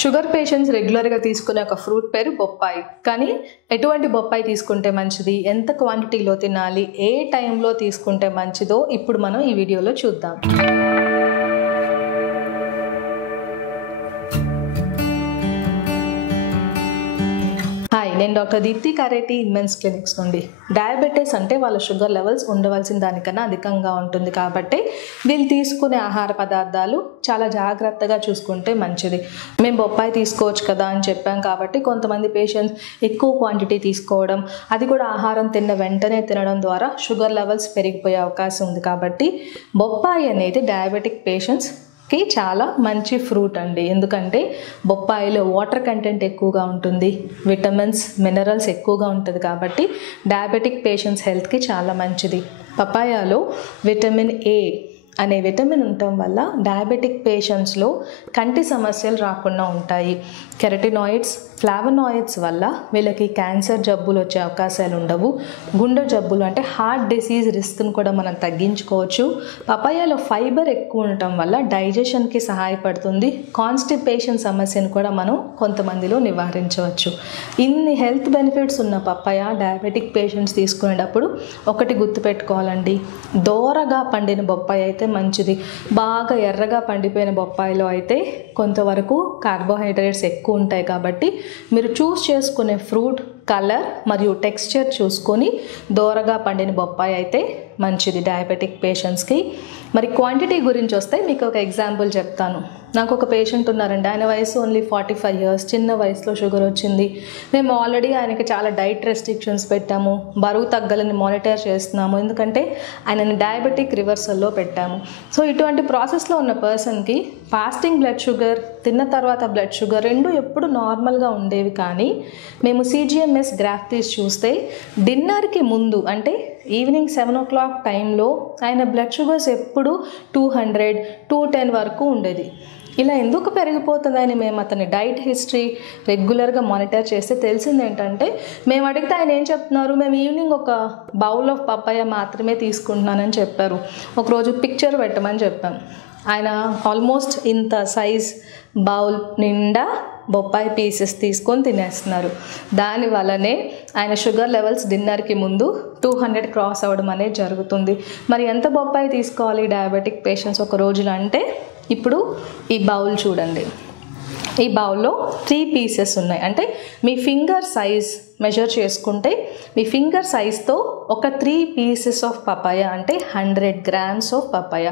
Sugar patients రెగ్యులర్గా తీసుకునే ఒక ఫ్రూట్ పేరు బొప్పాయి. కానీ ఎటువంటి బొప్పాయి తీసుకుంటే మంచిది, ఎంత క్వాంటిటీలో తినాలి, ఏ టైంలో తీసుకుంటే మంచిదో ఇప్పుడు మనం ఈ వీడియోలో చూద్దాం. హాయ్, నేను డాక్టర్ దీప్తి కారేటి ఇన్మెన్స్ క్లినిక్స్ నుండి. డయాబెటీస్ అంటే వాళ్ళ షుగర్ లెవెల్స్ ఉండవలసిన దానికన్నా అధికంగా ఉంటుంది కాబట్టి వీళ్ళు తీసుకునే ఆహార పదార్థాలు చాలా జాగ్రత్తగా చూసుకుంటే మంచిది. మేము బొప్పాయి తీసుకోవచ్చు కదా అని చెప్పాం కాబట్టి కొంతమంది పేషెంట్స్ ఎక్కువ క్వాంటిటీ తీసుకోవడం, అది కూడా ఆహారం తిన్న వెంటనే తినడం ద్వారా షుగర్ లెవెల్స్ పెరిగిపోయే అవకాశం ఉంది. కాబట్టి బొప్పాయి అనేది డయాబెటిక్ పేషెంట్స్ చాలా మంచి ఫ్రూట్ అండి. ఎందుకంటే బొప్పాయిలో వాటర్ కంటెంట్ ఎక్కువగా ఉంటుంది, విటమిన్స్ మినరల్స్ ఎక్కువగా ఉంటుంది కాబట్టి డయాబెటిక్ పేషెంట్స్ హెల్త్కి చాలా మంచిది. పపాయాలో విటమిన్ ఏ అనే విటమిన్ ఉండటం వల్ల డయాబెటిక్ పేషెంట్స్లో కంటి సమస్యలు రాకుండా ఉంటాయి. కెరటినాయిడ్స్, ఫ్లావనాయిడ్స్ వల్ల వీళ్ళకి క్యాన్సర్ జబ్బులు వచ్చే అవకాశాలు ఉండవు. గుండె జబ్బులు అంటే హార్ట్ డిసీజ్ రిస్క్ను కూడా మనం తగ్గించుకోవచ్చు. పపాయాలో ఫైబర్ ఎక్కువ ఉండటం వల్ల డైజెషన్కి సహాయపడుతుంది. కాన్స్టిపేషన్ సమస్యను కూడా మనం కొంతమందిలో నివారించవచ్చు. ఇన్ని హెల్త్ బెనిఫిట్స్ ఉన్న పపాయ డయాబెటిక్ పేషెంట్స్ తీసుకునేటప్పుడు ఒకటి గుర్తుపెట్టుకోవాలండి, దోరగా పండిన బొప్పాయి అయితే మంచిది. బాగా ఎర్రగా పండిపోయిన బొప్పాయిలో అయితే కొంతవరకు కార్బోహైడ్రేట్స్ ఎక్కువ ఉంటాయి కాబట్టి మీరు చూస్ చేసుకునే ఫ్రూట్ కలర్ మరియు టెక్స్చర్ చూసుకొని దోరగా పండిన బొప్పాయి అయితే మంచిది డయాబెటిక్ పేషెంట్స్కి. మరి క్వాంటిటీ గురించి వస్తే మీకు ఒక ఎగ్జాంపుల్ చెప్తాను. నాకు ఒక పేషెంట్ ఉన్నారండి, ఆయన వయసు ఓన్లీ 45 years, చిన్న వయసులో షుగర్ వచ్చింది. మేము ఆల్రెడీ ఆయనకి చాలా డైట్ రెస్ట్రిక్షన్స్ పెట్టాము, బరువు తగ్గాలని మానిటర్ చేస్తున్నాము, ఎందుకంటే ఆయనని డయాబెటిక్ రివర్సల్లో పెట్టాము. సో ఇటువంటి ప్రాసెస్లో ఉన్న పర్సన్కి ఫాస్టింగ్ బ్లడ్ షుగర్, తిన్న తర్వాత బ్లడ్ షుగర్ రెండు ఎప్పుడు నార్మల్గా ఉండేవి. కానీ మేము CGMS గ్రాఫ్ తీసి చూస్తే డిన్నర్కి ముందు అంటే ఈవినింగ్ 7 o'clock టైంలో ఆయన బ్లడ్ షుగర్స్ ఎప్పుడు 200, 210 వరకు ఉండేది. ఇలా ఎందుకు పెరిగిపోతుందని మేము అతని డైట్ హిస్టరీ రెగ్యులర్గా మానిటర్ చేస్తే తెలిసింది ఏంటంటే, మేము అడిగితే ఆయన ఏం చెప్తున్నారు, మేము ఈవినింగ్ ఒక బౌల్ ఆఫ్ పపాయ మాత్రమే తీసుకుంటున్నానని చెప్పారు. ఒకరోజు పిక్చర్ పెట్టమని చెప్పాం. ఆయన ఆల్మోస్ట్ ఇంత సైజ్ బౌల్ నిండా బొప్పాయి పీసెస్ తీసుకొని తినేస్తున్నారు. దానివల్లనే ఆయన షుగర్ లెవెల్స్ డిన్నర్కి ముందు 200 క్రాస్ అవ్వడం అనేది జరుగుతుంది. మరి ఎంత బొప్పాయి తీసుకోవాలి డయాబెటిక్ పేషెంట్స్ ఒక రోజులో అంటే, ఇప్పుడు ఈ బౌల్ చూడండి, ఈ బౌల్లో 3 pieces ఉన్నాయి. అంటే మీ ఫింగర్ సైజ్ మెజర్ చేసుకుంటే మీ ఫింగర్ సైజ్తో ఒక 3 pieces ఆఫ్ పపాయ అంటే 100 grams ఆఫ్ పపాయ.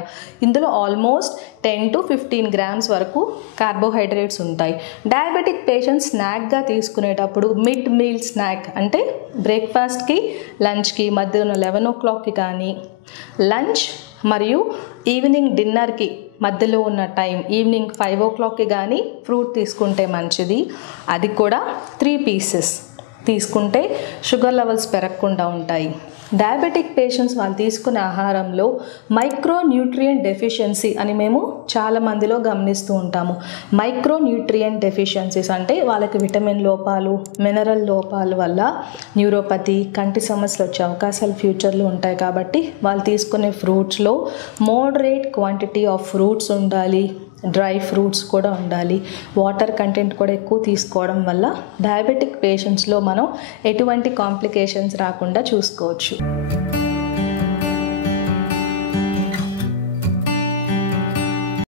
ఇందులో ఆల్మోస్ట్ 10 to 15 grams వరకు కార్బోహైడ్రేట్స్ ఉంటాయి. డయాబెటిక్ పేషెంట్స్ స్నాక్గా తీసుకునేటప్పుడు మిడ్ మీల్ స్నాక్ అంటే బ్రేక్ఫాస్ట్కి, లంచ్కి మధ్యలో 11 o'clockకి కానీ, లంచ్ మరియు ఈవినింగ్ డిన్నర్కి మధ్యలో ఉన్న టైం ఈవినింగ్ 5 o'clockకి కానీ ఫ్రూట్ తీసుకుంటే మంచిది. అది కూడా 3 pieces తీసుకుంటే షుగర్ లెవెల్స్ పెరగకుండా ఉంటాయి. డయాబెటిక్ పేషెంట్స్ వాళ్ళు తీసుకునే ఆహారంలో మైక్రో న్యూట్రియంట్ డెఫిషియన్సీ అని మేము చాలా మందిలో గమనిస్తూ ఉంటాము. మైక్రో న్యూట్రియంట్ డెఫిషియన్సీస్ అంటే వాళ్ళకి విటమిన్ లోపాలు, మినరల్ లోపాల వల్ల న్యూరోపతి, కంటి సమస్యలు వచ్చే అవకాశాలు ఫ్యూచర్లో ఉంటాయి. కాబట్టి వాళ్ళు తీసుకునే ఫ్రూట్స్లో మోడరేట్ క్వాంటిటీ ఆఫ్ ఫ్రూట్స్ ఉండాలి, డ్రై ఫ్రూట్స్ కూడా ఉండాలి, వాటర్ కంటెంట్ కూడా ఎక్కువ తీసుకోవడం వల్ల డయాబెటిక్ పేషెంట్స్లో మనం ఎటువంటి కాంప్లికేషన్స్ రాకుండా చూసుకోవచ్చు.